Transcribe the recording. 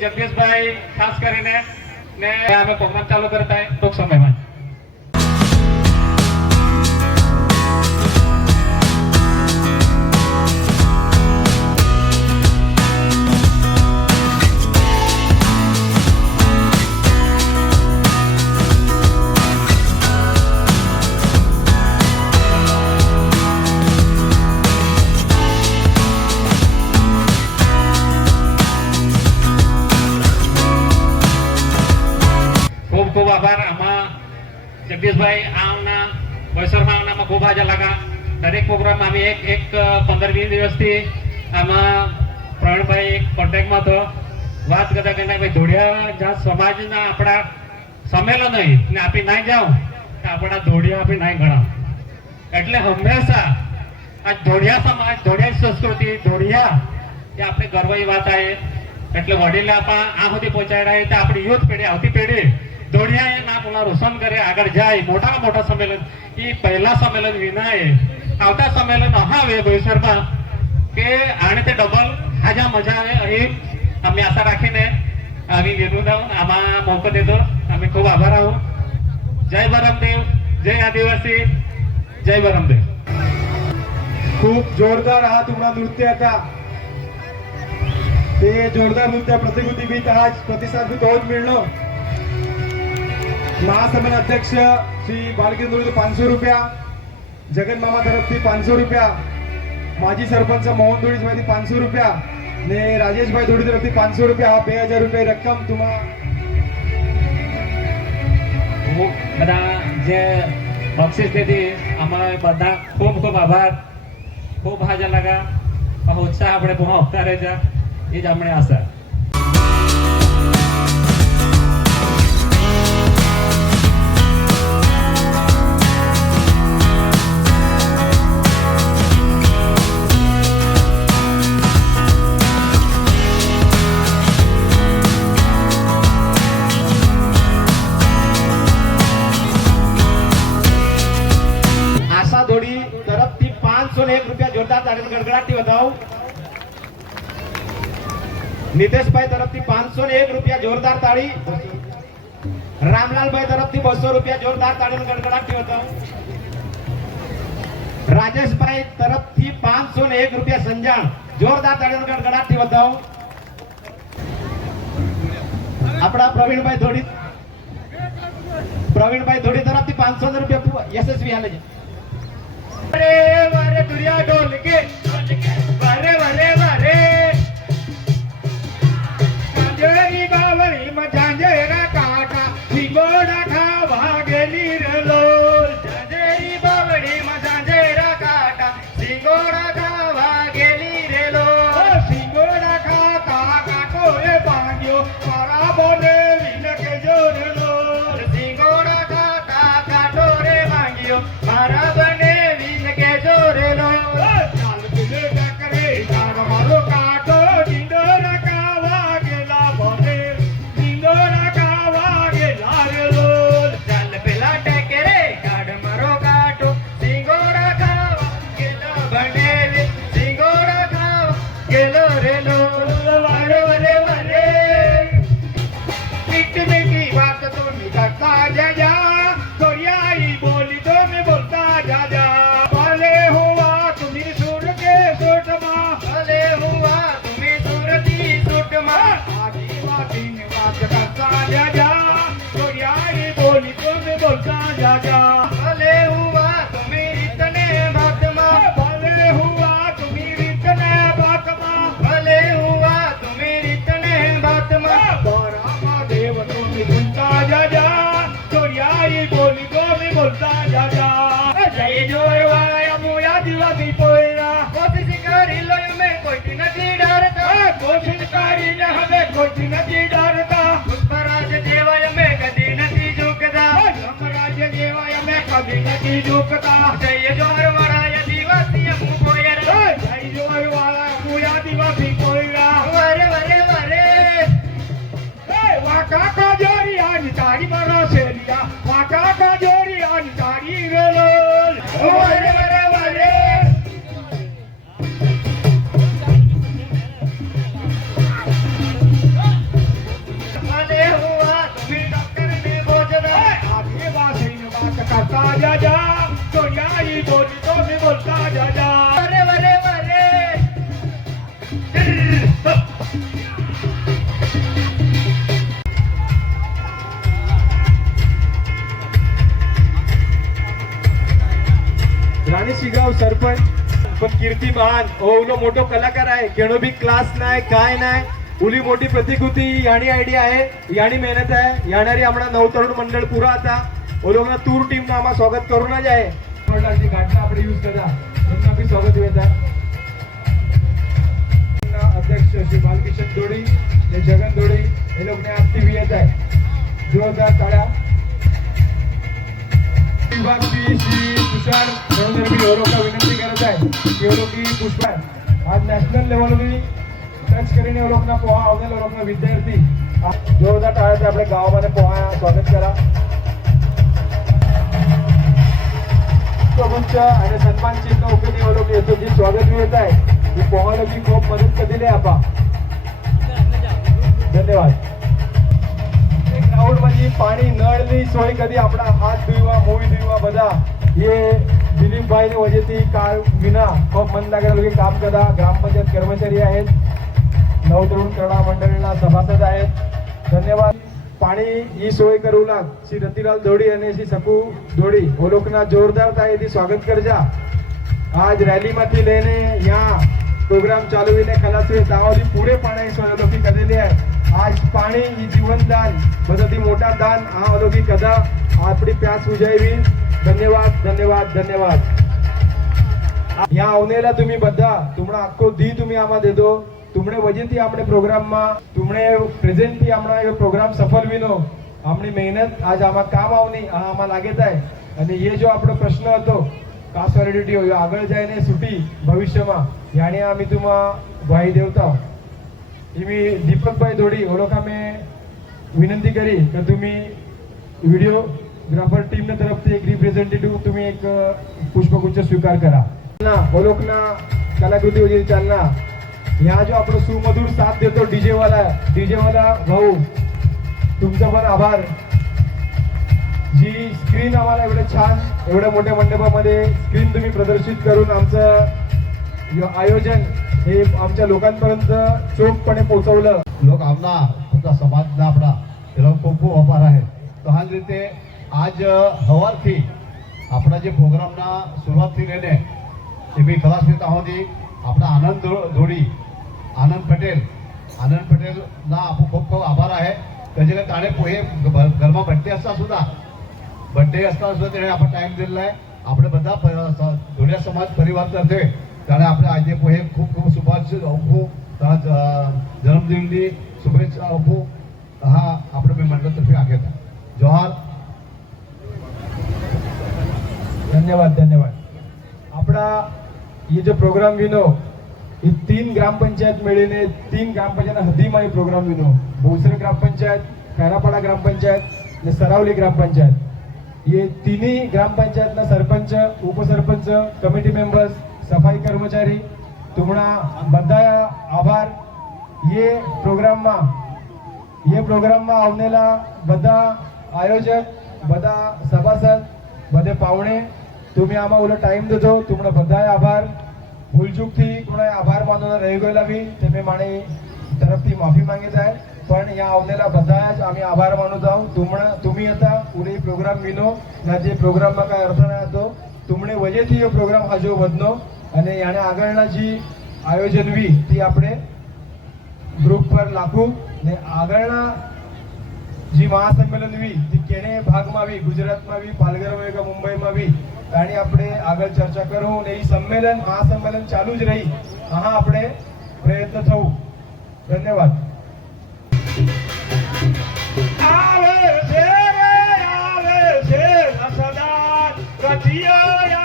જગદીશભાઈ ખાસ કરીને ને અમે પ્રોગ્રામ ચાલુ કરતા ટૂંક સમયમાં. ખૂબ આભાર. આમાં જગદીશભાઈ આવના વૈસરમાં આવનામાં ખૂબ હાજર લાગા. દરેક પ્રોગ્રામમાં અમે એક 15-20 દિવસથી આમાં પ્રવીણભાઈ એક કોન્ટેક્ટમાં હતો. વાત કરતા કે ભાઈ ધોળિયા જ્યાં સમાજના આપણા સંમેલન હોય ને આપી નાઈ જાઓ તો આપણા ધોળિયા આપી નાઈ ગણાવ. એટલે હંમેશા આ ધોળિયા સમાજ, ધોળિયા સંસ્કૃતિ, ધોળિયા એ આપણે ગર્વની વાત આવે. એટલે વડીલા આપણા આ સુધી પહોંચાડ્યા તો આપણી યુથ પેઢી, આવતી પેઢી ધોળિયા ના પોલા રોશન કરે, આગળ જાય. મોટા મોટા સંમેલન એ પહેલા સંમેલન વિનાએ આવતા સંમેલન આવે ભવિષ્યમાં કે આને તે ડબલ હાજા મજા આવે. અહીં અમે આશા રાખીને આવી વિનોદ આમાં મોકો દીધો. અમે ખૂબ આભાર આવું. જય બરમદેવ, જય આદિવાસી, જય બરમદેવ. ખૂબ જોરદાર હાથ ઉમરા નૃત્ય હતા. તે જોરदार नृत्य प्रतिकृती बीत आज प्रतिसाद भी बहुत मिळणं. महासंमेलन अध्यक्ष श्री बालकेंद्र 500 रुपया, जगन मामा तरफથી 500 रुपया, माजी सरपंच मोहन धोळी માંથી 500 रुपया ने राजेशभाई धोळी तरफથી 500 रुपया. हा 2000 रुपये रक्कम तुम्हा બધા જે બક્ષિસ દીધી અમારા બધા ખૂબ ખૂબ આભાર. ખૂબ હાજર લાગા. ઉત્સાહ આપણે બહુ આપતા રહેજા એ જ આપણે આશા. तरफથી 501 रुपया जोरदार ताली गड़गड़ाटी बताओ. नितेश भाई तरफથી 501 रुपया जोरदार ताली. रामलाल भाई तरफથી 200 रुपया जोरदार ताली गड़गड़ाटी बताओ. राजेश भाई तरफથી 501 रुपया संजाण जोरदार ताली गड़गड़ाटी बताओ. अपना प्रवीण भाई धोड़ी तरफથી 500 रुपया यशस्वी हाले. वारे वारे दुनिया ढोल के वारे वारे वारे झांझरी बावळी म झांझरा काटा सिंगोडा खावा गेली रे लोल. झांझरी बावळी म झांझरा काटा सिंगोडा खावा गेली रे लोल. सिंगोडा खाता काटोरे बांध्यो मारा बोले विन के जोर लोल. सिंगोडा खाता काटोरे बांध्यो मारा बने जय जोर वाला आदिवासी मुकोयर. जय जोर वाला आदिवासी कोयरा. वरे वरे वरे वाका का जोरी आणि तारी मारा सेरिया. वाका का जोरी आणि तारी वेलोल. वरे वरे वरे राणी शिगाव सरपंच पण कीर्तिमान ओवलो मोठो कलाकार आहे केणो बी क्लास नाही काय नाही उली मोठी प्रतिकृती यानी आयडिया आहे यानी मेहनत आहे याणारी हमारा नव तरुण मंडळ पुरा आता ओलोगना तूर टीम ना आम्हा स्वागत करूना जाए जी घाटना આપણે યુઝ કરતા એમના બી સ્વાગત વેતા અધ્યક્ષ શ્રી બાલકિશન દોડી ને જગન દોડી એ લોકોને આપતી વિયત आहे જોરદાર તાળા विभाग पी श्री तुषार म्हणून मी ओरो का विनंती करत आहे की ओरो की पुष्पा आज नॅशनल लेवल वर टच કરીને ओ लोकना पोहा आवडेल ओ लोकना विद्यार्थी जोरदार टाळ्याचे आपल्या गावामध्ये पोहा स्वागत करा पुष्पगुच्छ आणि सन्मान चिन्ह उपयोगी ओ लोक येतो जी स्वागत मिळत आहे ही पोहा लोकी खूप मदत केलेली आहे आपा धन्यवाद રાઉન્ડમાં પાણી નળની સોય કદી આપણા હાથ ધોઈવા મોવી ધોઈવા બધા એ દિલીપભાઈની વજહથી કાર વિના ખૂબ મન લાગેલું કામ કરતા ગ્રામ પંચાયત કર્મચારી आहेत નવતરુણ ક્રીડા મંડળના સભાસદ आहेत ધન્યવાદ પાણી ઈ સોય કરું લાગ શ્રી રતિલાલ ધોડી અને શ્રી શકુ ધોડી ઓ લોકના જોરદાર તાળીથી સ્વાગત કરજા આજ રેલીમાંથી લઈને यहाँ प्रोग्राम चालविने खलास तावली पुढे पाणी सोय लोकी कधीली आहे आज पाणी ही जीवनदान बदती मोठा दान हा अलोकी कदा आपली प्यास बुझावी धन्यवाद धन्यवाद धन्यवाद या आवनेला तुम्ही बद्धा तुमना अक्को दी तुम्ही आम्हा देतो तुमने वजहથી આપણે પ્રોગ્રામમાં तुमने પ્રેઝન્ટથી આપણા એ પ્રોગ્રામ સફળ વિનો આપણી મહેનત આજ આમાં કામ આવની આ આમાં લાગે થાય અને એ જો આપણો પ્રશ્ન હતો કાસ્ટ વેલિડિટી હોય આગળ જઈને છૂટી ભવિષ્યમાં याने आम्ही तुम्हा भाई देवता मी दीपकभाई धोडी ओळखा मी विनंती करी तर तुम्ही व्हिडिओग्राफर टीम ने तरफથી एक रिप्रेझेंटेटिव्ह तुम्ही एक पुष्पगुच्छ स्वीकार करा ना ओळखना कलाकृती वगैरे चालना या जो आपण सुमधुर साथ देतो डीजे वाला भाऊ तुमचा पण आभार जी स्क्रीन आम्हाला एवढं छान एवढ्या मोठ्या मंडपामध्ये स्क्रीन तुम्ही प्रदर्शित करून आमचं आयोजन हे आमच्या लोकांपर्यंत चोखपणे पोहोचवलं लोक आमना બધા સમાજના આપણા એ લોકો ખૂબ ખૂબ આભાર आहे તો આ જ રીતે આજ સવારથી આપણા જે પ્રોગ્રામના શરૂઆતથી લઈને એ બી ખલાસ થતા સુધી આપણા આનંદ ધોડી આનંદ પટેલના આપણો ખૂબ ખૂબ આભાર आहे त्याचे ताणे पोहे घरमा बड्डे असता सुद्धा त्याने आपण टाइम दिलेला आहे આપણે બધા ધોડિયા સમાજ પરિવાર તરફે त्याने આપણે આજે પોહે ખૂબ ખૂબ શુભાશીષ આપું જન્મદિનની શુભેચ્છા આપું હા આપણે બે મંડળ તરફે આગે હતા જોહાર धन्यवाद धन्यवाद આપણા ये जो प्रोग्राम विनो ये 3 ग्राम पंचायत मिळीने 3 ग्राम पंचायत हदीमा ये प्रोग्राम विनो भोसरे ग्राम पंचायत खैरापाड़ा ग्राम पंचायत ने सरावली ग्राम पंचायत ये तीनही ग्राम पंचायत ना सरपंच उपसरपंच कमिटी मेंबर्स सफाई कर्मचारी तुम्हारा બધા આભાર ये प्रोग्राम में આવનેલા બધા આયોજક બધા સભાસદ બધે પાવणे तुम्ही आम्हा ओला टाइम देतो तुम्हाला બધા आभार भूलचूक थी तुम्हाला आभार मानून રહી ગયેલા બી તમે માણે તરફથી માફી માંગીत आहे पण या આવનેલા બધા જ आम्ही आभार मानत आहोत तुम्ही आता पुढे प्रोग्राम विनो ना जे प्रोग्रामમાં काय अर्थ ન હતો तुमने वजहથી ये प्रोग्राम હાજો વધનો અને याने આગળના જે આયોજન વી તી આપણે ગ્રુપ પર લાખું ને આગળના जी महासंमेलन वी ती केणे भागમાં વી ગુજરાતમાં વી પાલઘરમાં વી મુંબઈમાં વી તાણી આપણે આગળ ચર્ચા કરું ને ઈ સંમેલન महासंमेलन ચાલુ જ રહી હા આપણે પ્રયત્ન થવું ધન્યવાદ આવે છે સદા કતિયા